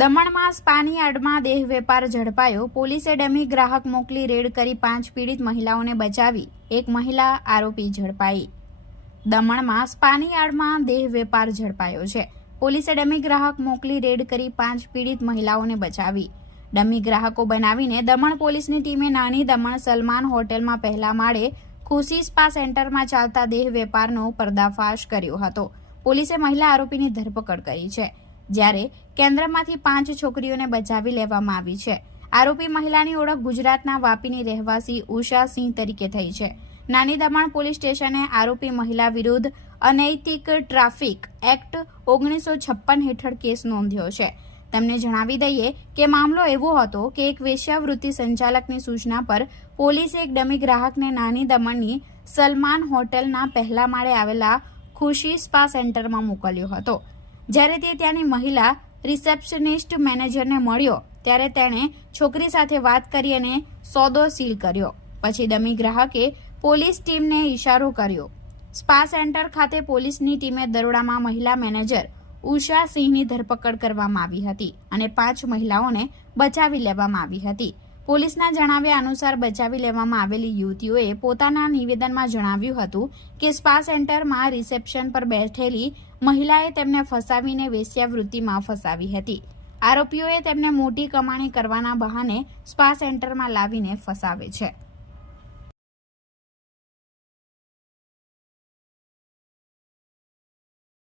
દમણમાં સ્પાની આડમાં દેહ વેપાર ઝડપાયો. પોલીસે ડમી ગ્રાહક મોકલી રેડ કરી 5 પીડિત મહિલાઓને બચાવી. એક મહિલા આરોપી ઝડપાઈ. દમણમાં સ્પાની આડમાં દેહ વેપાર ઝડપાયો છે. પોલીસે ડમી ગ્રાહક મોકલી રેડ કરી 5 પીડિત મહિલાઓને બચાવી. ડમી ગ્રાહકો બનાવીને દમણ પોલીસની ટીમે નાની દમણ સલમાન હોટેલમાં પહેલા માળે ખુશી સ્પા સેન્ટરમાં ચાલતા દેહ વેપારનો પર્દાફાશ કર્યો હતો. પોલીસે મહિલા આરોપીની ધરપકડ કરી છે, જ્યારે કેન્દ્રમાંથી 5 છોકરીઓને બચાવી લેવામાં આવી છે. આરોપી મહિલાની ઓળખ ગુજરાતના વાપીની રહેવાસી ઉષા સિંહ તરીકે થઈ છે. નાની દમણ પોલીસ સ્ટેશને આરોપી મહિલા વિરુદ્ધ અનૈતિક ટ્રાફિક એક્ટ 1956 હેઠળ કેસ નોંધ્યો છે. તમને જણાવી દઈએ કે મામલો એવો હતો કે એક વેશ્યાવૃત્તિ સંચાલકની સૂચના પર પોલીસે એક ડમી ગ્રાહકને નાની દમણની સલમાન હોટેલના પહેલા માળે આવેલા ખુશી સ્પા સેન્ટરમાં મોકલ્યો હતો. જ્યારે તે ત્યાંની મહિલા રિસેપ્શનિસ્ટ મેનેજરને મળ્યો ત્યારે તેણે છોકરી સાથે વાત કરી અને સોદો સીલ કર્યો. પછી ડમી ગ્રાહકે પોલીસ ટીમને ઇશારો કર્યો. સ્પા સેન્ટર ખાતે પોલીસની ટીમે દરોડામાં મહિલા મેનેજર ઉષા સિંહની ધરપકડ કરવામાં આવી હતી અને 5 મહિલાઓને બચાવી લેવામાં આવી હતી. પોલીસના જણાવ્યા અનુસાર બચાવી લેવામાં આવેલી યુવતીઓએ પોતાના નિવેદનમાં જણાવ્યું હતું કે સ્પા સેન્ટરમાં રિસેપ્શન પર બેઠેલી મહિલાએ તેમને ફસાવીને વેશ્યાવૃત્તિમાં ફસાવી હતી. આરોપીઓએ તેમને મોટી કમાણી કરવાના બહાને સ્પા સેન્ટરમાં લાવીને ફસાવે છે.